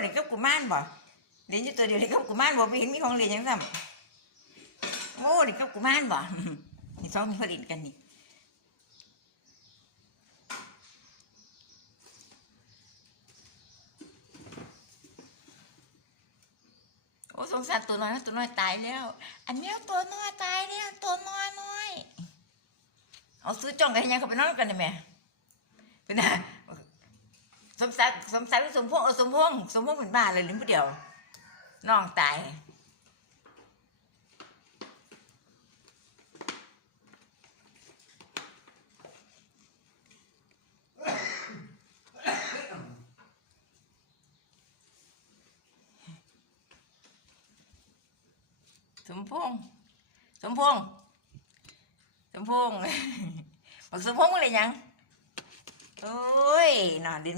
เด็กกับกุมารบ่เรียนอยู่ตัวเดียวเด็กกับกุมารบ่ไปเห็นมีของเรียนยังซ้ำโอ้เด็กกับกุมารบ่นี่สองนี่เขาเรียนกันนี่โอ้สงสารตัวน้อยตัวน้อยตายแล้วอันแมวตัวน้อยตายแล้วตัวน้อยน้อยเอาซื้อจ้องกันยังเขาไปนอนกันได้ไหมเป็นไงสมศักดิ์หรือสมพงษ์สมพงษ์เป็นบ้าเลยลิ้นผู้เดียวน้องตายสมพงษ์บอกสมพงษ์อะไรยังโอ้ยนอนลิ้น